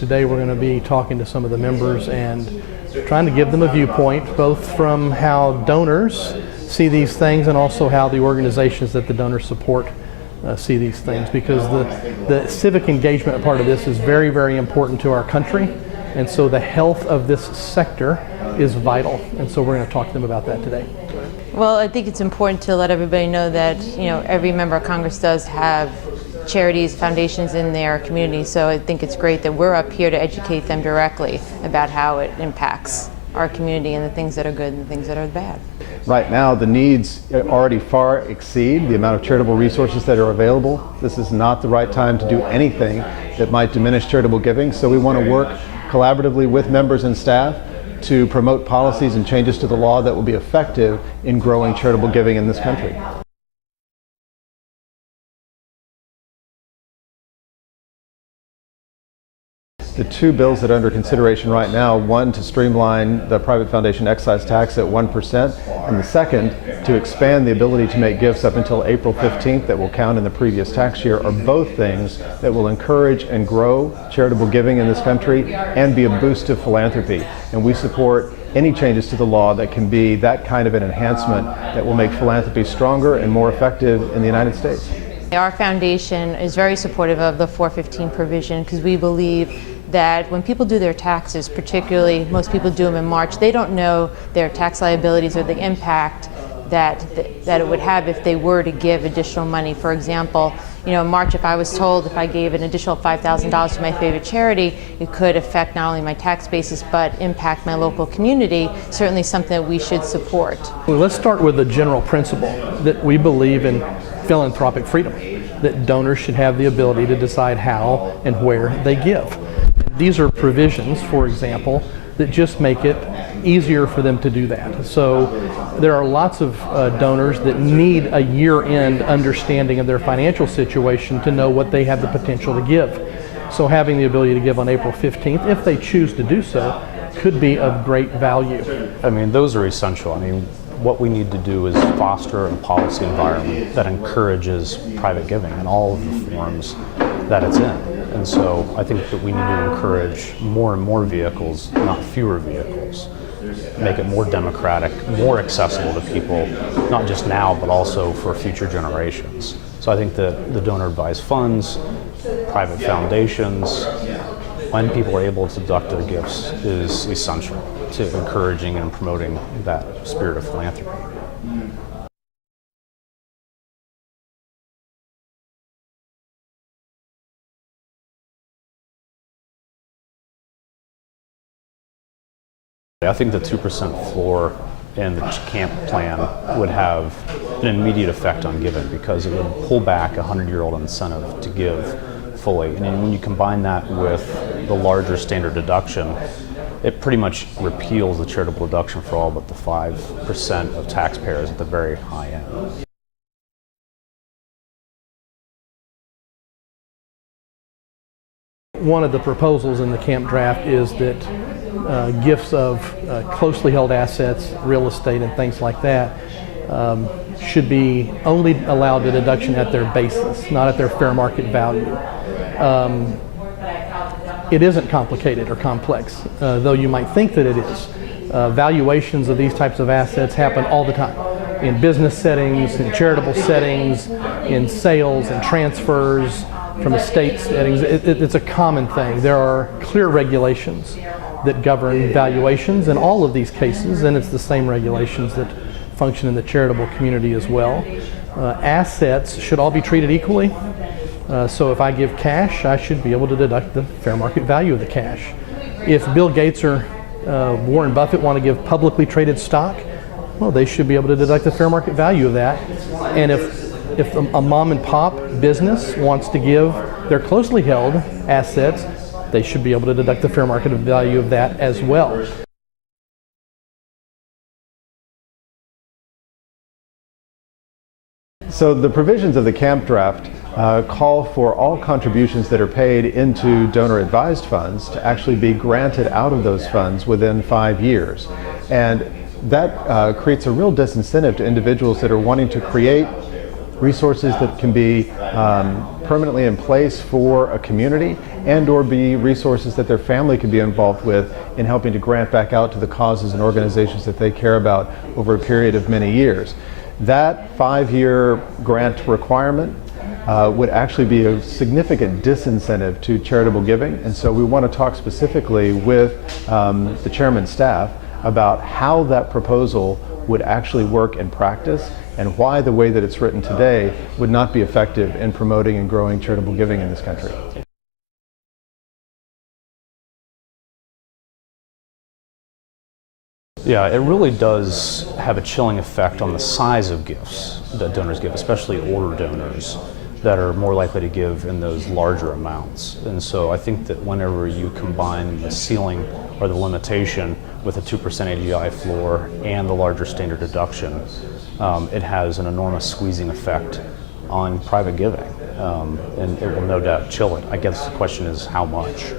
today we're going to be talking to some of the members and trying to give them a viewpoint, both from how donors see these things and also how the organizations that the donors support see these things, because the civic engagement part of this is very, very important to our country, and so the health of this sector is vital, and so we're going to talk to them about that today. Well, I think it's important to let everybody know that every member of Congress does have charities, foundations in their community, so I think it's great that we're up here to educate them directly about how it impacts our community and the things that are good and the things that are bad. Right now, the needs already far exceed the amount of charitable resources that are available. This is not the right time to do anything that might diminish charitable giving, so we want to work collaboratively with members and staff to promote policies and changes to the law that will be effective in growing charitable giving in this country. The two bills that are under consideration right now, one to streamline the private foundation excise tax at 1%, and the second to expand the ability to make gifts up until April 15th that will count in the previous tax year, are both things that will encourage and grow charitable giving in this country and be a boost to philanthropy. And we support any changes to the law that can be that kind of an enhancement that will make philanthropy stronger and more effective in the United States. Our foundation is very supportive of the 415 provision because we believe that when people do their taxes, particularly most people do them in March, they don't know their tax liabilities or the impact that it would have if they were to give additional money. For example, in March, if I was told if I gave an additional $5,000 to my favorite charity, it could affect not only my tax basis but impact my local community, certainly something that we should support. Well, let's start with the general principle that we believe in philanthropic freedom, that donors should have the ability to decide how and where they give. These are provisions, for example, that just make it easier for them to do that. So there are lots of donors that need a year-end understanding of their financial situation to know what they have the potential to give. So having the ability to give on April 15th, if they choose to do so, could be of great value. I mean, those are essential. I mean, what we need to do is foster a policy environment that encourages private giving in all of the forms that it's in. And so I think that we need to encourage more and more vehicles, not fewer vehicles. Make it more democratic, more accessible to people, not just now, but also for future generations. So I think that the donor advised funds, private foundations, when people are able to deduct their gifts is essential to encouraging and promoting that spirit of philanthropy. I think the 2% floor in the camp plan would have an immediate effect on giving because it would pull back a 100-year-old incentive to give fully. And when you combine that with the larger standard deduction, it pretty much repeals the charitable deduction for all but the 5% of taxpayers at the very high end. One of the proposals in the camp draft is that gifts of closely held assets, real estate and things like that should be only allowed the deduction at their basis, not at their fair market value. It isn't complicated or complex, though you might think that it is. Valuations of these types of assets happen all the time in business settings, in charitable settings, in sales and transfers from estate settings. It's a common thing. There are clear regulations that govern valuations in all of these cases, and it's the same regulations that function in the charitable community as well. Assets should all be treated equally. So if I give cash, I should be able to deduct the fair market value of the cash. If Bill Gates or Warren Buffett want to give publicly traded stock, well, they should be able to deduct the fair market value of that. And if a mom and pop business wants to give their closely held assets, they should be able to deduct the fair market value of that as well. So the provisions of the camp draft call for all contributions that are paid into donor-advised funds to actually be granted out of those funds within 5 years. And that creates a real disincentive to individuals that are wanting to create resources that can be permanently in place for a community, and or be resources that their family can be involved with in helping to grant back out to the causes and organizations that they care about over a period of many years. That 5-year grant requirement would actually be a significant disincentive to charitable giving, and so we want to talk specifically with the chairman's staff about how that proposal would actually work in practice, and why the way that it's written today would not be effective in promoting and growing charitable giving in this country. Yeah, it really does have a chilling effect on the size of gifts that donors give, especially older donors that are more likely to give in those larger amounts. And so I think that whenever you combine the ceiling or the limitation with a 2% AGI floor and the larger standard deduction, it has an enormous squeezing effect on private giving, and it will no doubt chill it. I guess the question is how much.